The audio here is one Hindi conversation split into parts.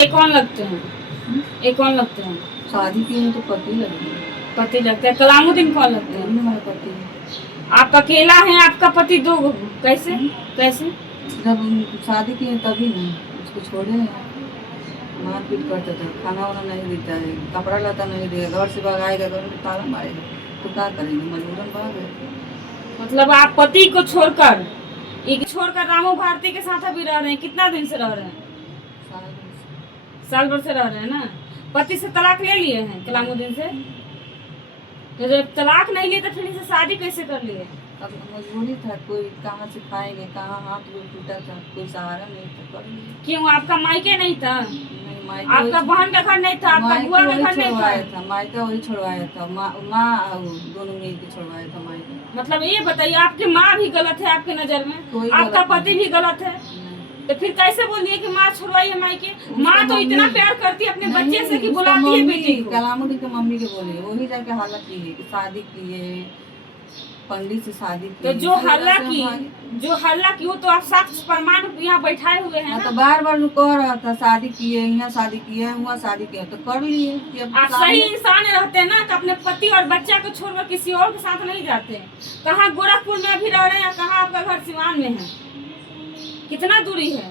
ये कौन लगते हैं? ये कौन लगते हैं? शादी की है तो पति लगेगा। पति लगते हैं। कलामुद्दीन कौन लगते हैं? हमारा पति। आप अकेला हैं, आपका पति दो? कैसे कैसे? जब शादी की है तभी नहीं, उसको छोड़े हैं, मारपीट करता था, खाना वाना नहीं देता है, कपड़ा लता नहीं देगा, घर से भगाएगा, घर में ताला मारेगा, तो क्या करेंगे, मजबूरन भाग गए। मतलब आप पति को छोड़कर रामू भारती के साथ अभी रह रहे हैं? कितना दिन से रह रहे हैं? साल भर से रह रहे हैं ना। पति से तलाक ले लिए हैं कलामुद्दीन से? तो जब तलाक नहीं लिए तो फिर इनसे शादी कैसे कर लिए? अब मजबूरी था, कोई कहाँ से खाएंगे, कहाँ हाथ गोड़ टूटा था, कोई सहारा नहीं था, कर लिए। क्यों, आपका मायके नहीं था? नहीं, मायके आपका बहन का घर नहीं था? आपका बुआ का घर नहीं था? मायका वही छुड़वाया था, माँ दोनों मिल के छुड़वाया था मायका। मतलब ये बताइए, आपकी माँ भी गलत है आपके नजर में, आपका पति भी गलत है, तो फिर कैसे बोलिए कि माँ छुड़वाइए मायके? माँ तो इतना प्यार करती है अपने बच्चे से कि बुलाती है बेटी को। कलामुद्दीन की मम्मी के बोले, वही जाके हालत की है कि शादी की है, पंडित से शादी की। तो जो हल्ला की वो तो आप साक्ष्य प्रमाण यहाँ बैठाए हुए हैं ना? तो बार बार कह रहा था शादी की है, यहाँ शादी की है, वहाँ शादी की है, तो कर लिए। आप सही इंसान रहते हैं ना, तो अपने पति और बच्चा को छोड़कर किसी और के साथ नहीं जाते। कहाँ गोरखपुर में अभी रह रहे हैं, कहाँ आपका घर सिवान में है? कितना दूरी है?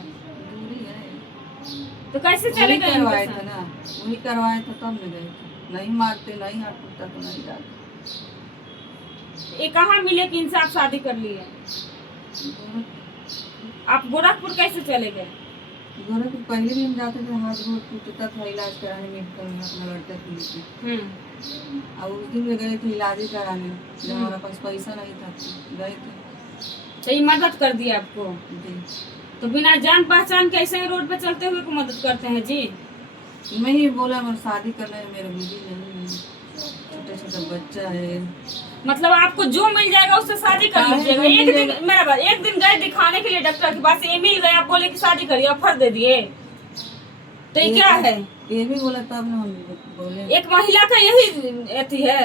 तो कैसे चले गए? करवाए थे ना, वही करवाए थे तब में गए थे। नहीं मारते, नहीं हाथ टूटता तो नहीं जाते। ये कहाँ मिले कि इनसे आप शादी कर लिए? आप गोरखपुर कैसे चले गए? गोरखपुर पहले भी हम जाते थे, हाथ गोड़ टूटता था, इलाज कराने मेडिकल में अपना लड़का के लेके। और उस दिन में गए थे इलाज कराने, जब हमारे पास पैसा नहीं था, गए थे। तो ये मदद कर दिया आपको? तो बिना जान पहचान कैसे रोड पे चलते हुए को मदद करते हैं जी? मैं ही बोला मेरे शादी करना है, मेरा बीवी नहीं है, छोटा छोटा बच्चा है। मतलब आपको जो मिल जाएगा उससे शादी कर लीजिएगा? एक दिन गए दिखाने के लिए डॉक्टर के पास, ये मिल गया, आप बोले कि शादी करिए, ऑफर दे दिए, तो ये क्या है? ये भी बोला तब ना हम बोले। एक महिला का यही अथी है,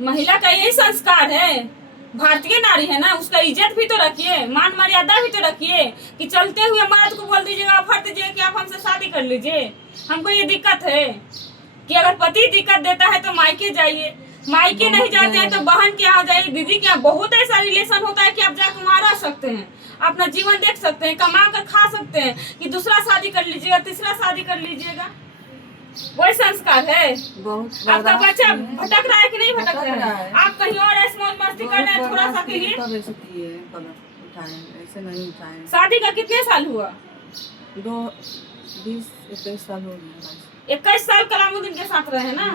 महिला का यही संस्कार है। भारतीय नारी है ना, उसका इज्जत भी तो रखिए, मान मर्यादा भी तो रखिए, कि चलते हुए मर्द को बोल दीजिएगा, ऑफर दीजिएगा कि आप हमसे शादी कर लीजिए। हमको ये दिक्कत है कि अगर पति दिक्कत देता है तो मायके जाइए, मायके नहीं जाते हैं तो बहन के यहाँ जाइए, दीदी के यहाँ। बहुत ऐसा रिलेशन होता है कि आप जाकर वहाँ रह सकते हैं, अपना जीवन देख सकते हैं, कमा कर खा सकते हैं। कि दूसरा शादी कर लीजिएगा, तीसरा शादी कर लीजिएगा, वही संस्कार है। आपका बच्चा भटक रहा है कि नहीं भटक रहा है? आप कहीं और ऐसे मौज मस्ती कर रहे हैं थोड़ा सा के लिए? ऐसे नहीं उठाए। शादी का कितने साल हुआ? 20-21 साल हो गया। 21 साल कलामुद्दीन के साथ रहे ना?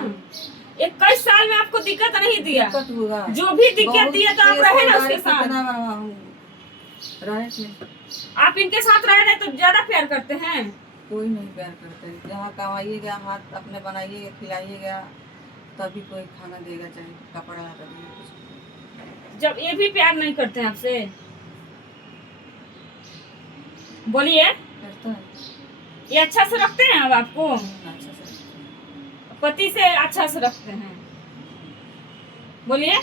21 साल में आपको दिक्कत नहीं दिया? जो भी दिक्कत दिया तो आप रहे ना उसके साथ? आप इनके साथ रह रहे तो ज्यादा प्यार करते हैं? कोई नहीं प्यार करते, जहाँ कमाइएगा, हाथ अपने बनाइएगा, खिलाइएगा, तभी कोई खाना देगा, चाहे कपड़ा देगा। जब ये भी प्यार नहीं करते हैं आपसे, बोलिए। करता है। ये अच्छा से रखते हैं अब आपको? अच्छा से, पति से अच्छा से रखते हैं, बोलिए।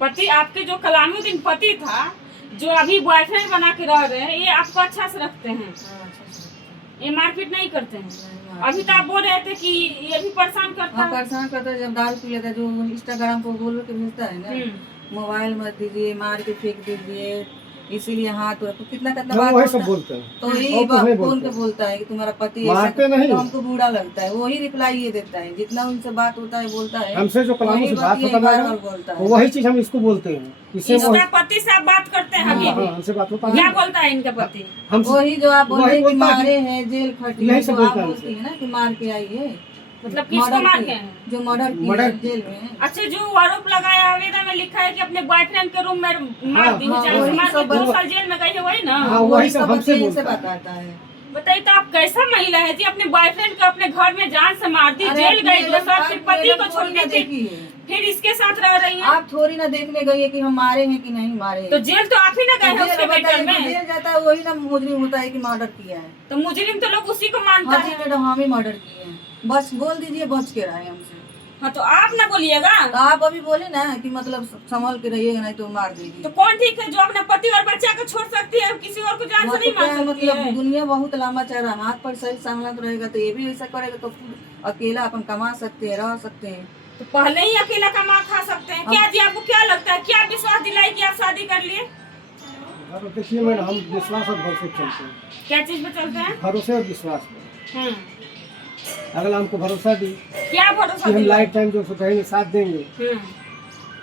पति आपके जो कलामुद्दीन पति था, जो अभी बॉयफ्रेंड बना के रह रहे हैं, ये आपको अच्छा से रखते हैं? ये मारपीट नहीं करते हैं? अभी तो आप बोल रहे थे कि ये भी परेशान करता है। परेशान करता है, जब दारू पी लेता है, जो इंस्टाग्राम पर बोल के भेजता है ना, मोबाइल मत दीजिए, मार के फेंक दीजिए, इसीलिए हाथ रखो, कितना बात वही सब बोलते हैं। तो यही बोल के बोलता है कि तुम्हारा पति ऐसा, तो हमको बुरा लगता है, वही रिप्लाई ये देता है, जितना उनसे बात होता है बोलता है, हमसे जो कलाम से बात होता है वही चीज हम इसको बोलते हैं। इसका पति से आप बात करते हैं? हमसे बात होता है। क्या बोलता है इनका पति? वही जो आप बोल रहे हैं कि मारे हैं, जेल खटी है, तो आप बोलती है ना कि मार के आई है। मतलब किसको मार के? जो मर्डर जेल में। अच्छा, जो आरोप लगाया आवेदन में लिखा है कि अपने बॉयफ्रेंड के रूम में मार दी, 2 साल जेल में गई है, वही ना? वही सब हमसे बताता है। बताइए तो आप कैसा महिला है जी, अपने बॉयफ्रेंड को अपने घर में जान से मार दी, जेल गई, 2 साल, फिर पति को छोड़ने थी, फिर इसके साथ रह रही है। आप थोड़ी ना देखने गई है कि हम मारे हैं कि नहीं मारे। तो जेल तो आप ही ना गए हैं उसके बेटे में? जेल जाता है वही ना मुजरिम होता है कि मर्डर किया है। तो मुजरिम तो लोग उसी को मानता है। हम ही मर्डर किए हैं, बस बोल दीजिए, बच के रहे हमसे। हाँ तो आप ना बोलिएगा। तो आप अभी बोले ना कि मतलब संभल के रहिएगा नहीं तो मार देगी। तो कौन ठीक है जो अपने पति और बच्चा को छोड़ सकती है, किसी और को जान वो से नहीं तो मार क्या सकती मतलब है। दुनिया बहुत लंबा चल रहा है, हाथ पर सही सलामत रहेगा तो ये भी ऐसा करेगा तो खुद अकेला अपन कमा सकते हैं, रह सकते हैं। तो पहले ही अकेला कमा खा सकते हैं क्या जी? आपको क्या लगता है, क्या विश्वास दिलाई कि आप शादी कर लिए? और देखिए मैडम, हम विश्वास और भरोसे पे चलते हैं। क्या चीज पे चलते हैं? भरोसे और विश्वास पे। हम्म, अगला हमको भरोसा दी क्या भरोसा कि हम दिलाई? लाइफ टाइम जो कहेंगे साथ देंगे,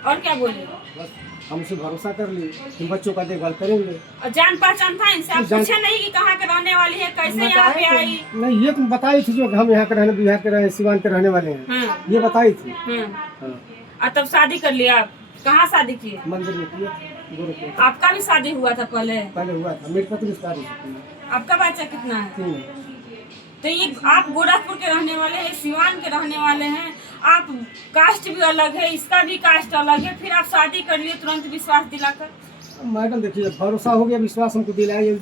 और क्या बोले? बस हम उसे भरोसा कर लिए कि बच्चों का देखभाल करेंगे। और जान पहचान था इनसे? आप जान- पूछे नहीं कि कहाँ के रहने वाली है, कैसे यहाँ पे बताए आई? नहीं, ये तुम बताई थी जो कि हम यहाँ के रहने, बिहार के रहे, सिवान के रहने वाले हैं, ये बताई थी। हाँ, और तब शादी कर लिया आप? कहाँ शादी किए? मंदिर में किए गोरखपुर। आपका भी शादी हुआ था पहले? पहले हुआ था, मेरी पत्नी से शादी की थी। आपका बच्चा कितना है? 3। तो ये आप गोरखपुर के रहने वाले हैं, सिवान के रहने वाले हैं, आप कास्ट भी अलग है, इसका भी कास्ट अलग है, फिर आप शादी कर लिए तुरंत विश्वास दिलाकर? मैडम देखिए, भरोसा हो गया, विश्वास हमको दिलाइए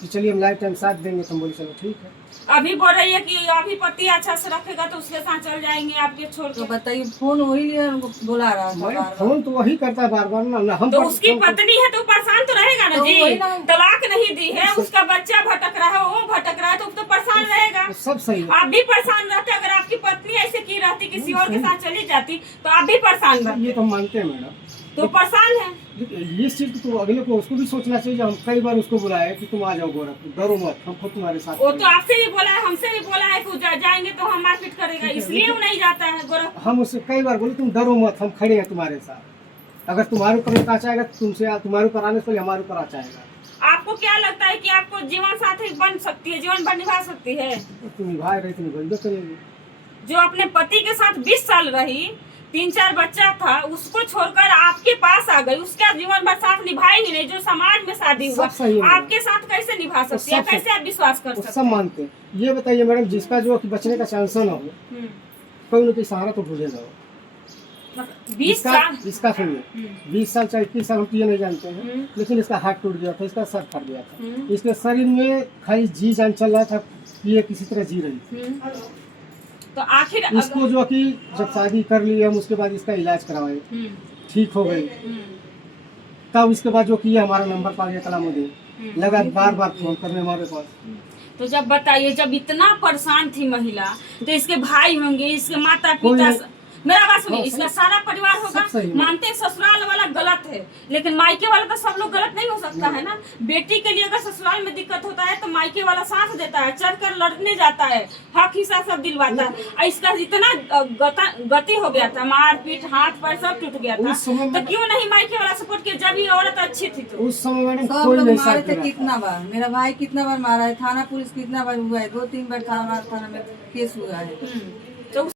कि चलिए हम लाइफ टाइम साथ देंगे, तो हम बोले चलो ठीक है। अभी बोल रही है कि अभी पति अच्छा से रखेगा तो उसके साथ चल जाएंगे आपके छोड़ तो के। बताइए, फोन वही लिए उनको बुला रहा था मैडम बार-बार। फोन तो वही करता है बार बार ना हम तो उसकी पत्नी है तो परेशान तो रहेगा ना तो जी। वही ना। तलाक नहीं दी है, उसका बच्चा भटक रहा है, वो भटक रहा है, तो परेशान रहेगा। सब सही है। आप भी परेशान रहते, अगर आपकी पत्नी ऐसे की रहती, किसी और के साथ चली जाती तो आप भी परेशान रहते। ये तो हम मानते हैं मैडम, तो परेशान है। देखिए इस चीज को तो अगले को उसको भी सोचना चाहिए। हम कई बार उसको बुलाए कि तुम आ जाओ गोरखपुर, डरो मत, हम खुद तुम्हारे साथ वो हैं। तो आपसे भी बोला है, हमसे भी बोला है कि जाएंगे तो हम मारपीट करेगा, इसलिए वो नहीं जाता है गोरखपुर। हम उससे कई बार बोले तुम डरो मत, हम खड़े हैं तुम्हारे साथ। अगर तुम्हारे ऊपर आ जाएगा तो तुम्हारे ऊपर आने से पहले हमारे ऊपर आ जाएगा। आपको क्या लगता है कि आपको जीवन साथी बन सकती है, जीवन भर निभा सकती है? तो तुम निभाए रहे, तुम निभाइए करेंगे। जो अपने पति के साथ 20 साल रही, 3-4 बच्चा था, उसको छोड़कर आपके पास आ गई, उसका जीवन भर साथ निभाएंगे नहीं। जो समाज में शादी हुआ, सब सही है। आपके साथ कैसे निभा सकती है? सब कैसे आप विश्वास कर वो सकते सब हैं? मानते हैं। ये बताइए मैडम, जिसका जो कि बचने का चांस ना हो, हम्म, कोई न कोई सहारा तो ढूंढेगा वो। मतलब 20 साल। इसका सुनिए, हम्म, 20 साल चाहे 21 साल हम तो ये नहीं जानते हैं, हम्म, लेकिन इसका हाथ टूट गया था, इसका सर फट गया था, हम्म, इसके शरीर में खाली जी जान चल रहा था कि ये किसी तरह जी रही थी। तो आखिर इसको जो कि जब शादी कर ली हम, उसके बाद इसका इलाज करवाए, हम्म, ठीक हो गई, हम्म, तब इसके बाद जो कि ये हमारा नंबर पा गया कलामुद्दीन, हम्म। लगा बार फोन करने हमारे पास। तो जब बताइए, जब इतना परेशान थी महिला, तो इसके भाई होंगे, इसके माता कोई पिता, नहीं। मेरा बात सुनिए, हाँ, इसका सब- सारा परिवार होगा। सब सही है। मानते हैं ससुराल वाला गलत है, लेकिन मायके वाला तो सब लोग गलत नहीं हो सकता है ना। बेटी के लिए अगर ससुराल में दिक्कत होता है तो मायके वाला साथ देता है, चढ़कर लड़ने जाता है, हक हिस्सा सब दिलवाता है। और इसका इतना गति हो गया था, मारपीट, हाथ पैर सब टूट गया था, उस समय तो क्यों नहीं मायके वाला सपोर्ट किया जब ये औरत अच्छी थी? तो उस समय मैडम सब कोई लोग नहीं मारे साथ थे दे कितना बार, मेरा भाई कितना बार मारा है, थाना पुलिस कितना बार हुआ है, 2-3 बार थाना में केस हुआ है।